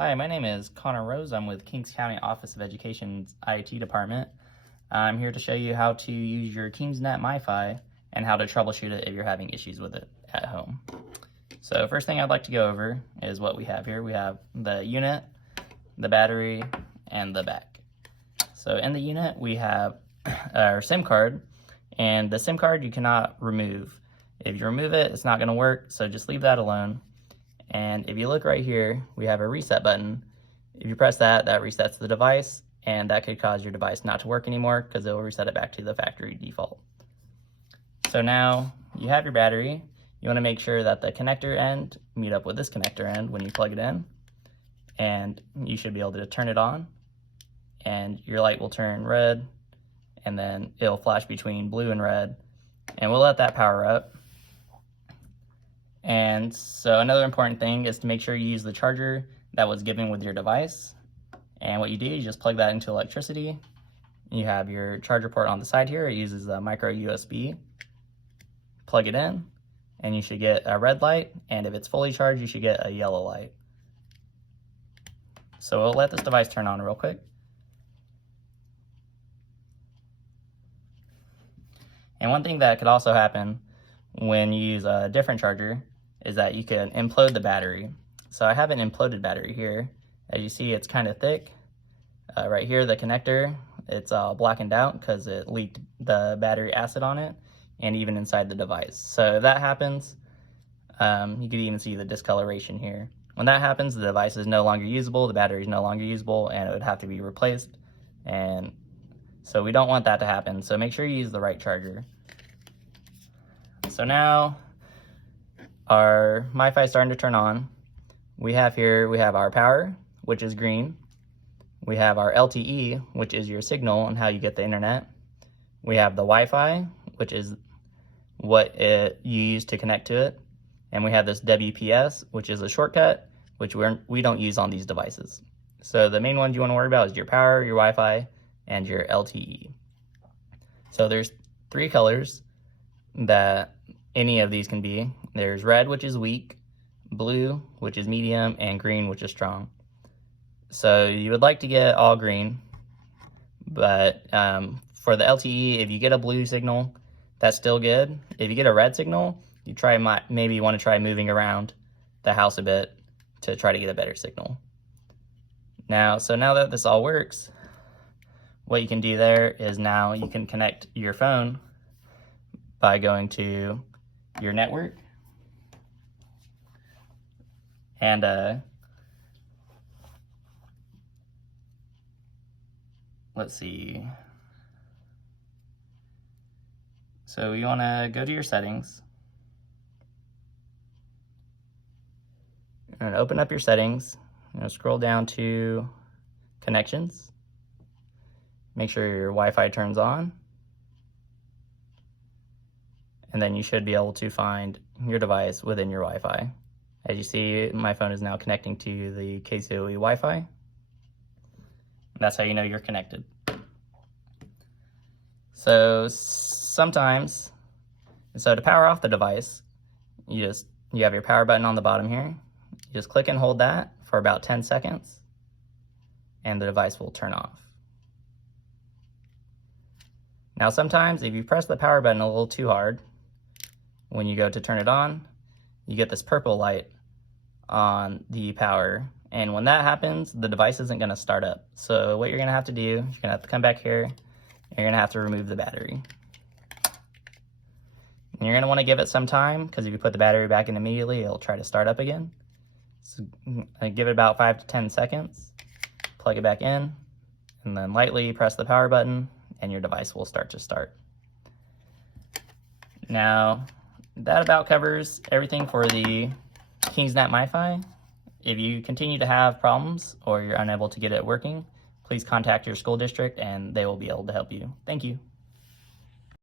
Hi, my name is Connor Rose. I'm with Kings County Office of Education's IT department. I'm here to show you how to use your KingsNet Mi-Fi and how to troubleshoot it if you're having issues with it at home. So first thing I'd like to go over is what we have here. We have the unit, the battery, and the back. So in the unit, we have our SIM card, and the SIM card you cannot remove. If you remove it, it's not going to work, so just leave that alone. And if you look right here, we have a reset button. If you press that, that resets the device, and that could cause your device not to work anymore because it will reset it back to the factory default. So now you have your battery. You want to make sure that the connector end meet up with this connector end when you plug it in, and you should be able to turn it on, and your light will turn red, and then it'll flash between blue and red, and we'll let that power up. And so another important thing is to make sure you use the charger that was given with your device. And what you do, you just plug that into electricity. You have your charger port on the side here. It uses a micro USB. Plug it in, and you should get a red light. And if it's fully charged, you should get a yellow light. So we'll let this device turn on real quick. And one thing that could also happen when you use a different charger is that you can implode the battery. So I have an imploded battery here. As you see, it's kind of thick. Right here, the connector, it's blackened out because it leaked the battery acid on it, and even inside the device. So if that happens, you can even see the discoloration here. When that happens, the device is no longer usable, the battery is no longer usable, and it would have to be replaced. And so we don't want that to happen. So make sure you use the right charger. So now our Mi-Fi is starting to turn on. We have our power, which is green. We have our LTE, which is your signal and how you get the internet. We have the Wi-Fi, which is what you use to connect to it. And we have this WPS, which is a shortcut, which we don't use on these devices. So the main ones you want to worry about is your power, your Wi-Fi, and your LTE. So there's 3 colors that any of these can be. There's red, which is weak, blue, which is medium, and green, which is strong. So you would like to get all green, but for the LTE, if you get a blue signal, that's still good. If you get a red signal, you maybe want to try moving around the house a bit to try to get a better signal. Now that this all works, what you can do there is now you can connect your phone by going to your network, and let's see. So you want to go to your settings and open up your settings. Scroll down to connections. Make sure your Wi-Fi turns on. And then you should be able to find your device within your Wi-Fi. As you see, my phone is now connecting to the KCOE Wi-Fi. That's how you know you're connected. So sometimes, to power off the device, you have your power button on the bottom here. You just click and hold that for about 10 seconds, and the device will turn off. Now sometimes if you press the power button a little too hard, when you go to turn it on, you get this purple light on the power. And when that happens, the device isn't going to start up. So what you're going to have to do, you're going to have to come back here, and you're going to have to remove the battery. And you're going to want to give it some time, because if you put the battery back in immediately, it'll try to start up again. So give it about 5 to 10 seconds, plug it back in, and then lightly press the power button, and your device will start to start. Now, that about covers everything for the KingsNet Mi-Fi. If you continue to have problems or you're unable to get it working, please contact your school district and they will be able to help you. Thank you.